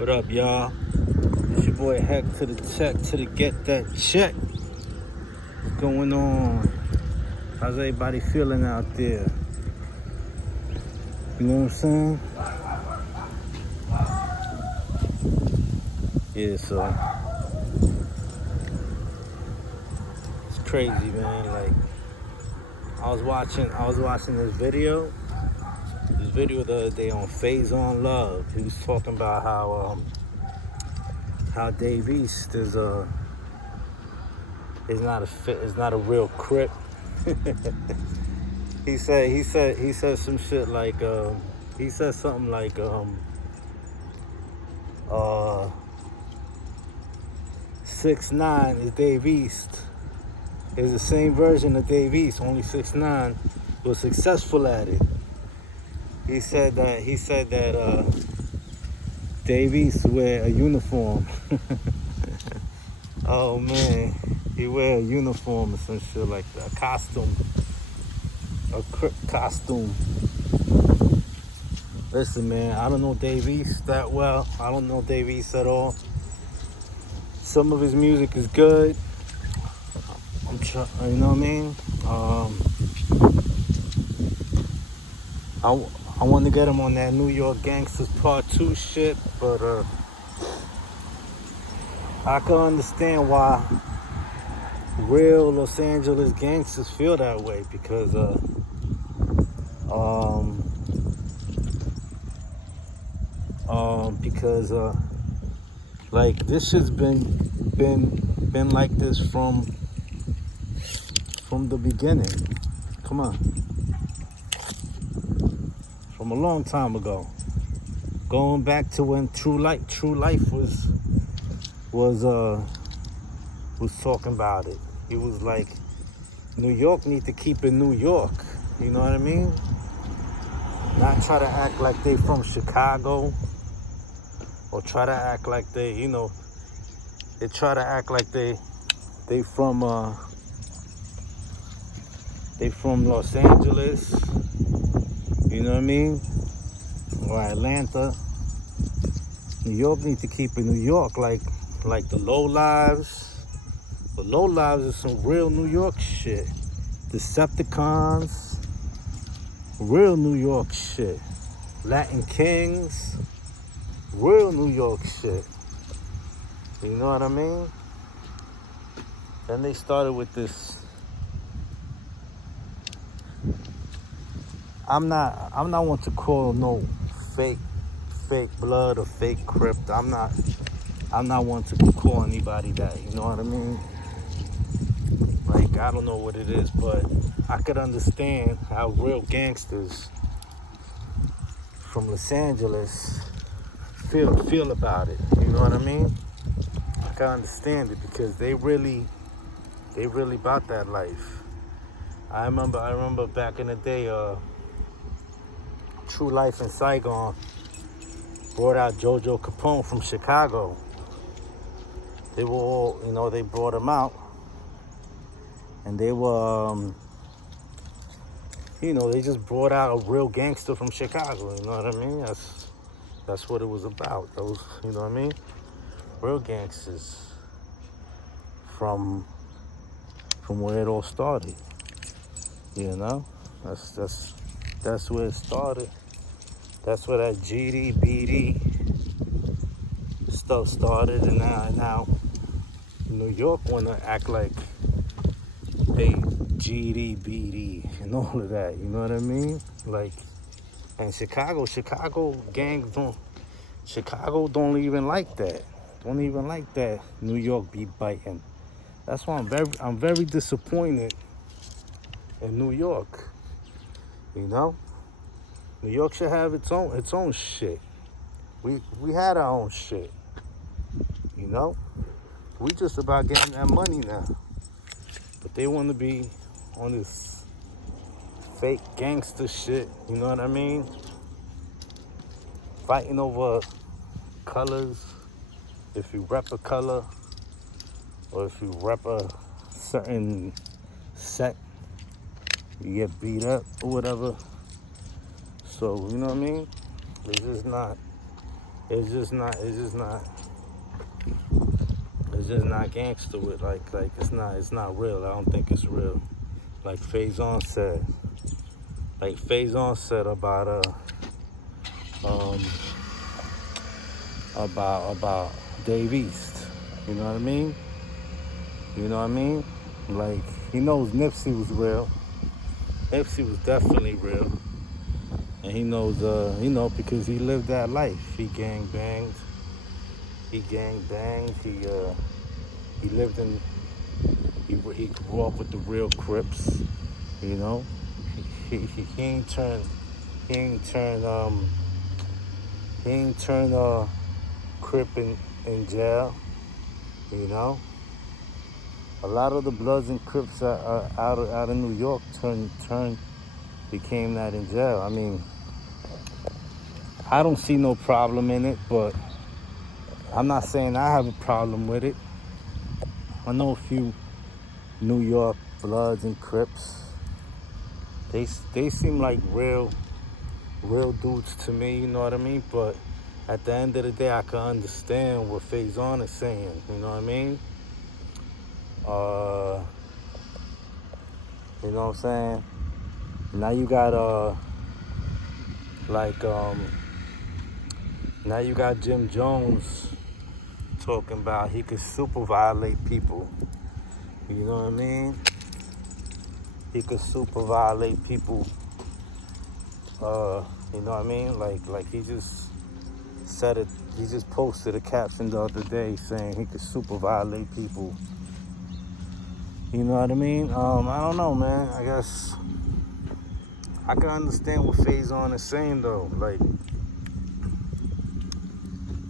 What up, y'all? It's your boy Heck to the tech to the get that check. What's going on? How's everybody feeling out there? You know what I'm saying? Yeah, so it's crazy, man. Like I was watching this video the other day on Faizon Love. He was talking about how Dave East is not a real Crip. he said some shit like he said something like 6ix9ine is Dave East. Is the same version of Dave East, only 6ix9ine was successful at it. He said that Dave East wear a uniform. Oh man, he wear a uniform or some shit like that, a costume, a Crip costume. Listen, man, I don't know Dave East that well. I don't know Dave East at all. Some of his music is good. You know what I mean? I want to get him on that New York Gangsters Part 2 shit, but I can understand why real Los Angeles gangsters feel that way, because like this shit's been like this from the beginning. Come on. From a long time ago. Going back to when True Life was talking about it. He was like, New York need to keep it New York. You know what I mean? Not try to act like they from Chicago, or try to act like they try to act like they from Los Angeles. You know what I mean? Or Atlanta. New York need to keep it New York, like the Low Lives. The Low Lives is some real New York shit. Decepticons, real New York shit. Latin Kings, real New York shit. You know what I mean? Then they started with this. I'm not one to call no fake blood or fake Crip. I'm not one to call anybody that, you know what I mean? Like, I don't know what it is, but I could understand how real gangsters from Los Angeles feel about it. You know what I mean? I can understand it, because they really about that life. I remember back in the day, True Life in Saigon brought out Jojo Capone from Chicago. They were all, they brought him out, and they were, they just brought out a real gangster from Chicago. You know what I mean? That's what it was about. Those, you know what I mean? Real gangsters from where it all started. You know, that's where it started. That's where that GD, BD stuff started, and now New York wanna act like they GD, BD, and all of that. You know what I mean? Like, and Chicago gangs don't even like that. Don't even like that New York be biting. That's why I'm very disappointed in New York. You know? New York should have its own shit. We had our own shit. You know? We just about getting that money now. But they want to be on this fake gangster shit. You know what I mean? Fighting over colors. If you rep a color, or if you rep a certain set, you get beat up or whatever. So, you know what I mean? It's just not it's just not gangster with like it's not real. I don't think it's real. Like Faizon said. Like Faizon said um about Dave East. You know what I mean? You know what I mean? Like he knows Nipsey was real. Nipsey was definitely real. And he knows because he lived that life. He gang banged. He lived in he grew up with the real Crips, you know. He ain't turned he ain't turned he ain't turned Crip in jail, you know. A lot of the Bloods and Crips out of New York became that in jail. I mean, I don't see no problem in it, but I'm not saying I have a problem with it. I know a few New York Bloods and Crips. They seem like real dudes to me, you know what I mean? But at the end of the day, I can understand what Faizon is saying, you know what I mean? You know what I'm saying? Now you got now you got Jim Jones talking about he could super violate people. You know what I mean? He could super violate people. You know what I mean? Like he just said it. He just posted a caption the other day saying he could super violate people. You know what I mean? I don't know, man. I guess I can understand what Faizon is saying though. Like,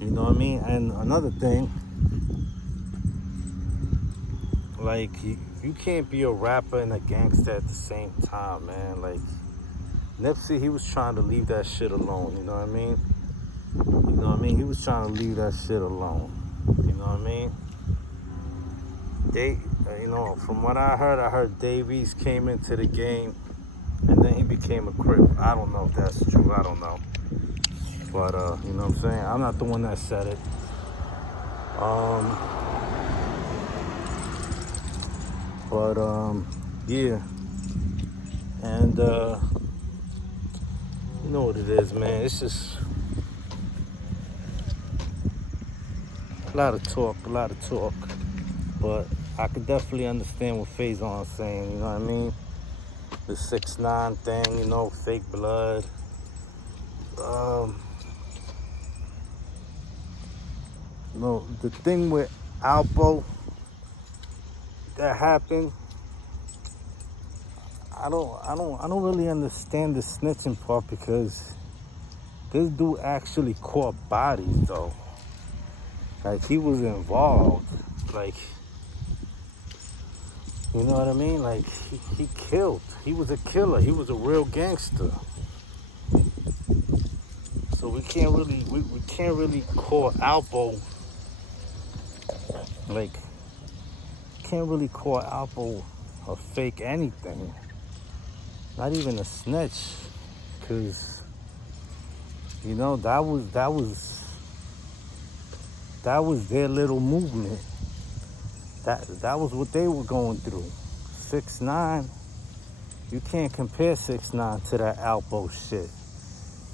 you know what I mean? And another thing, like you can't be a rapper and a gangster at the same time, man. Like Nipsey, he was trying to leave that shit alone. You know what I mean? You know what I mean? He was trying to leave that shit alone. You know what I mean? You know, from what I heard Davies came into the game and then he became a Crip. I don't know if that's true. I don't know. But, you know what I'm saying? I'm not the one that said it. Yeah. And, you know what it is, man. It's just a lot of talk. But I could definitely understand what Faizon's saying, you know what I mean? The 6ix9ine thing, you know, fake blood. You know, the thing with Alpo that happened, I don't really understand the snitching part because this dude actually caught bodies though. Like he was involved. Like, you know what I mean? Like he killed. He was a killer. He was a real gangster. So we can't really call Alpo like can't really call Alpo a fake anything. Not even a snitch. Cause you know that was their little movement. That was what they were going through. 6ix9ine, you can't compare 6ix9ine to that Alpo shit.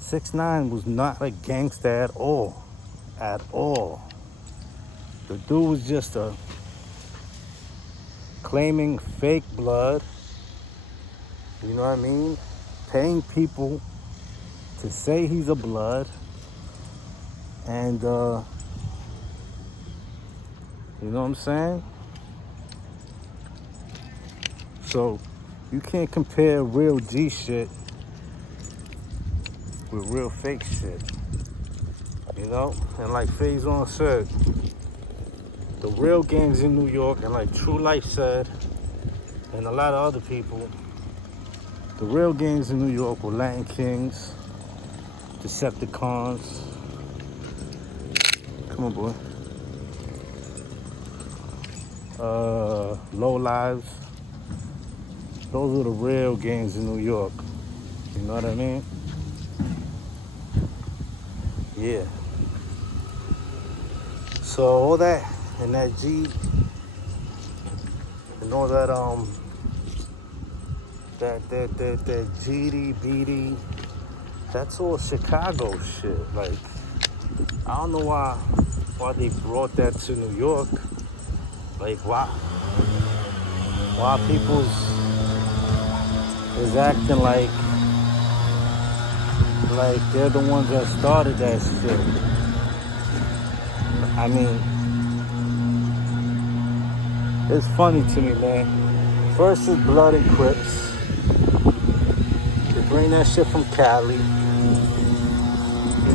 6ix9ine was not a gangster at all. At all. The dude was just claiming fake blood. You know what I mean? Paying people to say he's a blood. And, you know what I'm saying? So, you can't compare real G shit with real fake shit. You know? And like Faizon said, the real gangs in New York, and like True Life said, and a lot of other people, the real gangs in New York were Latin Kings, Decepticons. Come on, boy. Low Lives. Those are the real gangs in New York. You know what I mean? Yeah. So all that and that G and all that that GD BD, that's all Chicago shit. Like, I don't know why they brought that to New York. Like, why people is acting like they're the ones that started that shit. I mean, it's funny to me, man. First is Blood and Crips. They bring that shit from Cali. You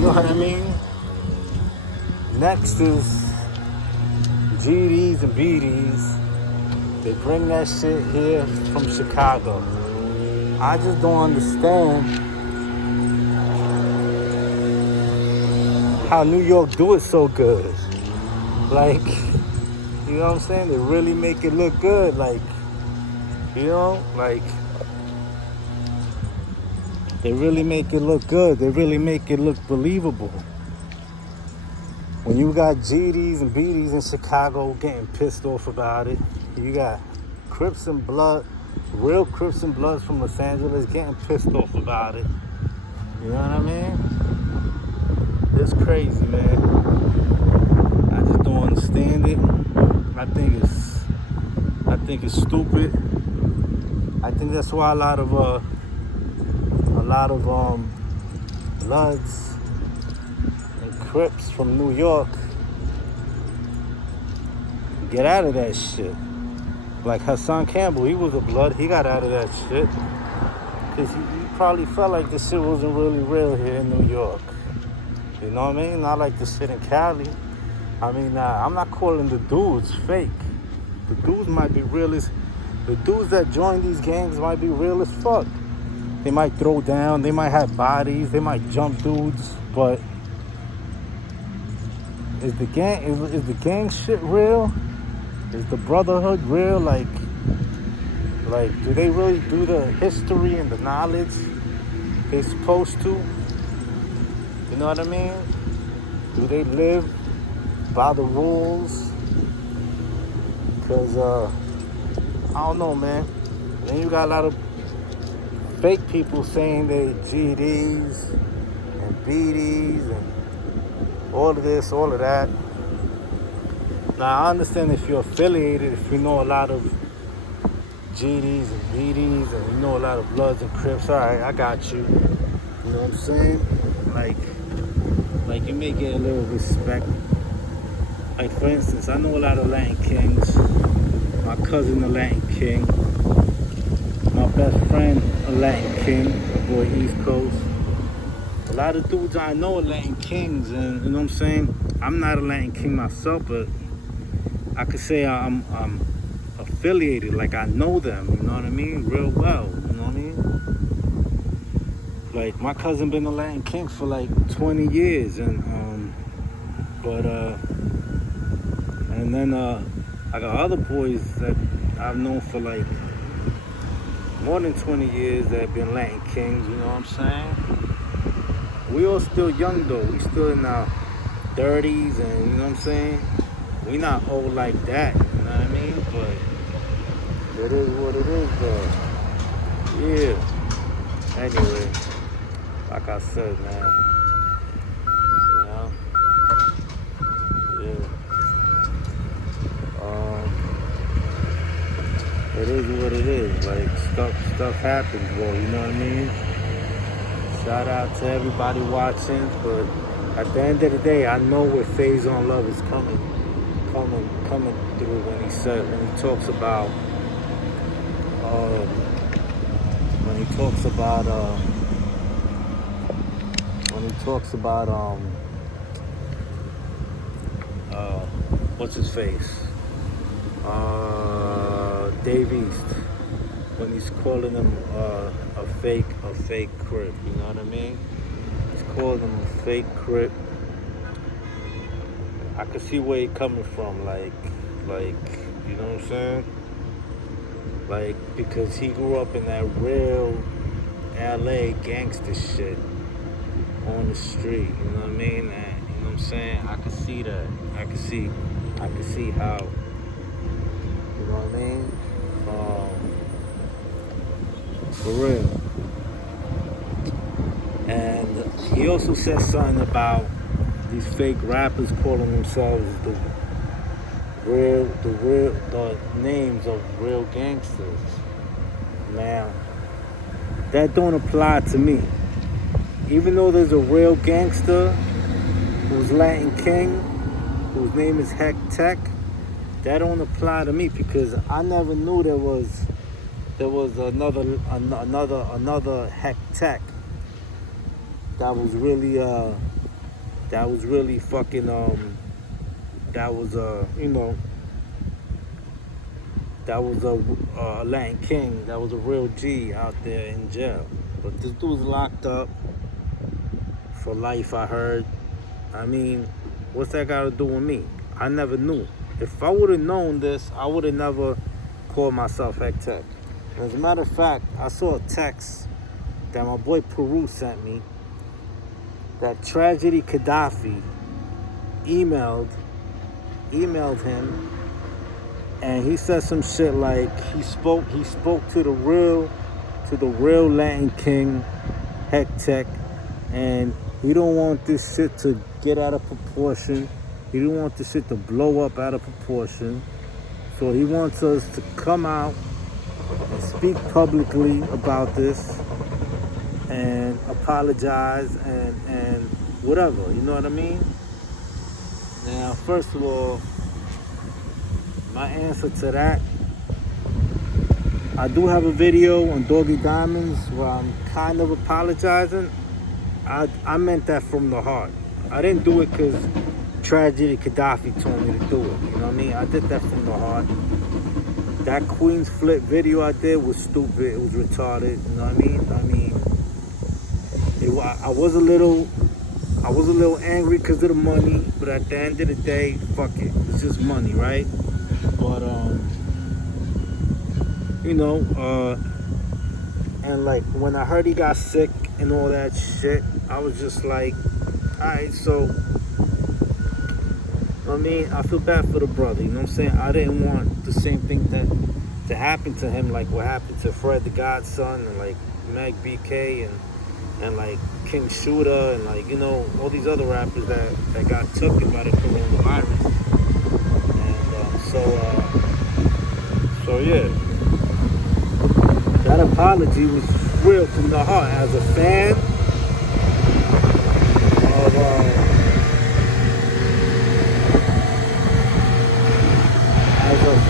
know what I mean? Next is GDs and BDs. They bring that shit here from Chicago. I just don't understand how New York do it so good. Like, you know what I'm saying? They really make it look good. Like, you know, like, they really make it look good. They really make it look believable. When you got GDs and BDs in Chicago getting pissed off about it, you got Crips and Blood, real Crips and Bloods from Los Angeles getting pissed off about it. You know what I mean? It's crazy, man. I just don't understand it. I think it's stupid. I think that's why a lot of Bloods and Crips from New York get out of that shit. Like Hassan Campbell, he was a Blood. He got out of that shit because he probably felt like this shit wasn't really real here in New York. You know what I mean? Not like the shit in Cali. I mean, I'm not calling the dudes fake. The dudes might be real as... The dudes that join these gangs might be real as fuck. They might throw down. They might have bodies. They might jump dudes. But is the gang shit real? Is the brotherhood real? Like, do they really do the history and the knowledge they're supposed to? You know what I mean? Do they live by the rules? Because, I don't know, man. Then you got a lot of fake people saying they GDs and BDs and all of this, all of that. Now, I understand if you're affiliated, if you know a lot of GDs and BDs and you know a lot of Bloods and Crips, all right, I got you. You know what I'm saying? Like you may get a little respect. Like, for instance, I know a lot of Latin Kings. My cousin, a Latin King. My best friend, a Latin King, a boy East Coast. A lot of dudes I know are Latin Kings, and you know what I'm saying? I'm not a Latin King myself, but I could say I'm affiliated, like I know them, you know what I mean? Real well, you know what I mean? Like, my cousin been a Latin King for like 20 years, and then I got other boys that I've known for like more than 20 years that have been Latin Kings, you know what I'm saying? We all still young though. We still in our 30s, and you know what I'm saying? We not old like that, you know what I mean? But it is what it is though. Yeah. Anyway, like I said, man. You know? Yeah. It is what it is. Like, stuff happens, bro. You know what I mean? Shout out to everybody watching. But at the end of the day, I know where Faizon Love is coming through when he talks about what's his face? Dave East, when he's calling him a fake Crip, you know what I mean? He's calling him a fake Crip. I can see where he's coming from, like, you know what I'm saying? Like, because he grew up in that real LA gangster shit on the street, you know what I mean? And know what I'm saying? I can see that. I can see how, you know what I mean? For real. And he also said something about these fake rappers calling themselves the names of real gangsters. Now, that don't apply to me. Even though there's a real gangster who's Latin King, whose name is Heck Tech, that don't apply to me because I never knew there was another Heck Tech that was really fucking that was a Latin King, that was a real G out there in jail. But this dude's locked up for life, I heard. I mean, what's that got to do with me? I never knew. If I would have known this, I would have never called myself Heck Tech. As a matter of fact, I saw a text that my boy Peru sent me that Tragedy Gaddafi emailed him, and he said some shit like he spoke to the real Latin King Heck Tech, and he don't want this shit to get out of proportion. He don't want this shit to blow up out of proportion. So he wants us to come out and speak publicly about this and apologize and whatever, you know what I mean? Now, first of all, my answer to that, I do have a video on Doggy Diamonds where I'm kind of apologizing. I meant that from the heart. I didn't do it because Tragedy Gaddafi told me to do it, you know what I mean? I did that from the heart. That Queen's Flip video I did was stupid, it was retarded, you know what I mean? I was a little angry because of the money, but at the end of the day, fuck it, it's just money, right? But and like when I heard he got sick and all that shit, I was just like, alright, so I mean, I feel bad for the brother, you know what I'm saying? I didn't want the same thing to happen to him, like what happened to Fred the Godson and like Meg BK and like King Shooter and like, you know, all these other rappers that got taken by the coronavirus. And so yeah, that apology was real from the heart. As a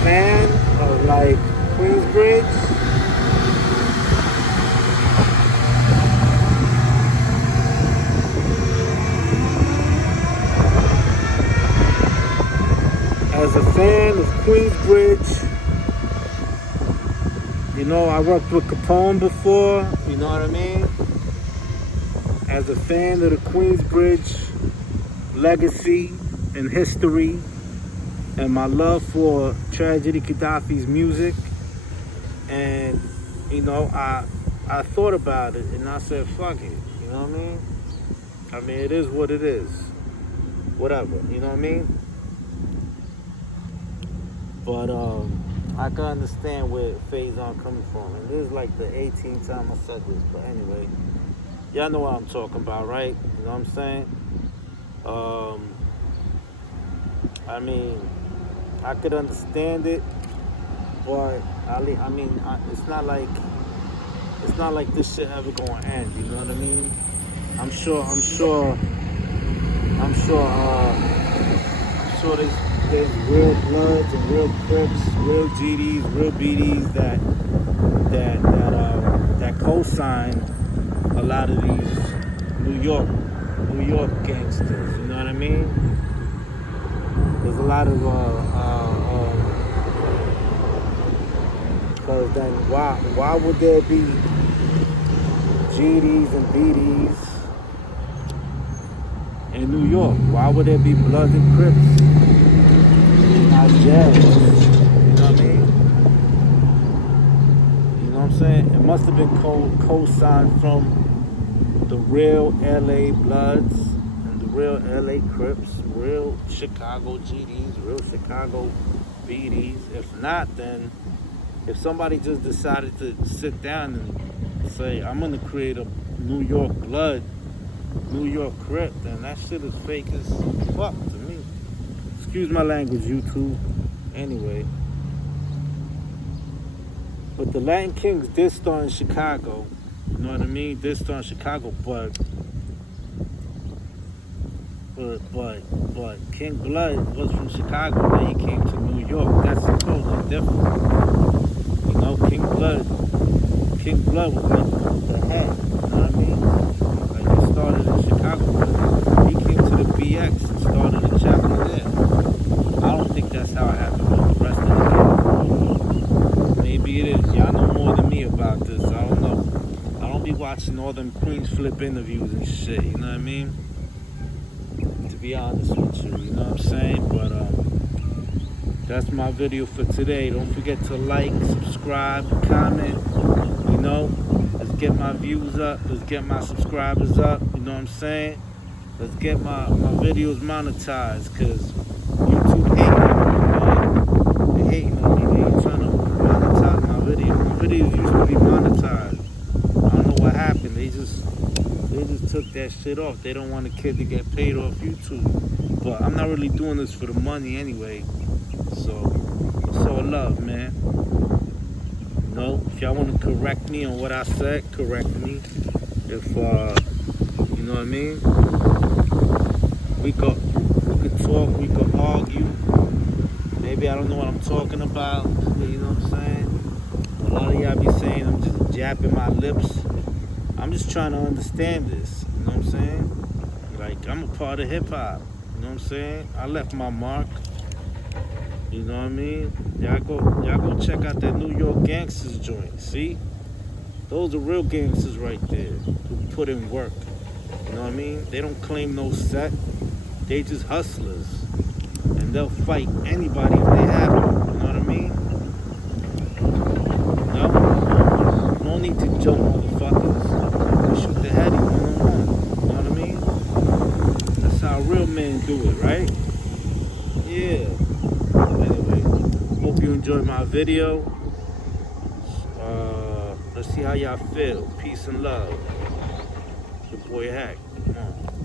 fan of like Queensbridge, as a fan of Queensbridge, you know, I worked with Capone before, you know what I mean? As a fan of the Queensbridge legacy and history and my love for Tragedy Gaddafi's music, and, you know, I thought about it and I said, fuck it, you know what I mean? I mean, it is what it is. Whatever, you know what I mean? But I can understand where Faizon coming from. And this is like the 18th time I said this. But anyway, y'all know what I'm talking about, right? You know what I'm saying? I mean, I could understand it, but I mean, it's not like this shit ever gonna end. You know what I mean? I'm sure there's real Bloods and real Crips, real GDs, real BDs that co-signed a lot of these New York gangsters. You know what I mean? There's a lot of because then why would there be GDs and BDs in New York? Why would there be Bloods and Crips in our jails? You know what I mean? You know what I'm saying? It must have been co-signed from the real LA Bloods and the real LA Crips, real Chicago GDs, real Chicago BDs. If not, then if somebody just decided to sit down and say, I'm gonna create a New York blood, New York Crip, then that shit is fake as fuck to me. Excuse my language, YouTube. Anyway. But the Latin Kings did start in Chicago. You know what I mean? Did start in Chicago, but King Blood was from Chicago, then he came to New York. That's totally different. You know, King Blood was like the head. You know what I mean? Like he started in Chicago, but he came to the BX and started a chapter there. I don't think that's how it happened with the rest of the kids. Maybe it is. Y'all know more than me about this. I don't know. I don't be watching all them Queens Flip interviews and shit. You know what I mean? To be honest with you, you know what I'm saying? But that's my video for today. Don't forget to like, subscribe, comment. You know, let's get my views up. Let's get my subscribers up. You know what I'm saying? Let's get my videos monetized, because YouTube hating on me, man. They hating on me. They ain't trying to monetize my videos. My videos used to be monetized. I don't know what happened. They just took that shit off. They don't want a kid to get paid off YouTube. But I'm not really doing this for the money anyway. So it's all love, man. You know, if y'all want to correct me on what I said, correct me. If you know what I mean? We could talk, we could argue. Maybe I don't know what I'm talking about. You know what I'm saying? A lot of y'all be saying I'm just japping my lips. I'm just trying to understand this. You know what I'm saying? Like, I'm a part of hip hop. You know what I'm saying? I left my mark. You know what I mean? Y'all go check out that New York Gangsters joint. See? Those are real gangsters right there who put in work. You know what I mean? They don't claim no set. They just hustlers. And they'll fight anybody if they have to. You know what I mean? No need to jump motherfuckers. Shoot the heady one-on-one. You know what I mean? That's how real men do it, right? Yeah. Anyway, hope you enjoyed my video. Let's see how y'all feel. Peace and love. Your boy Hack.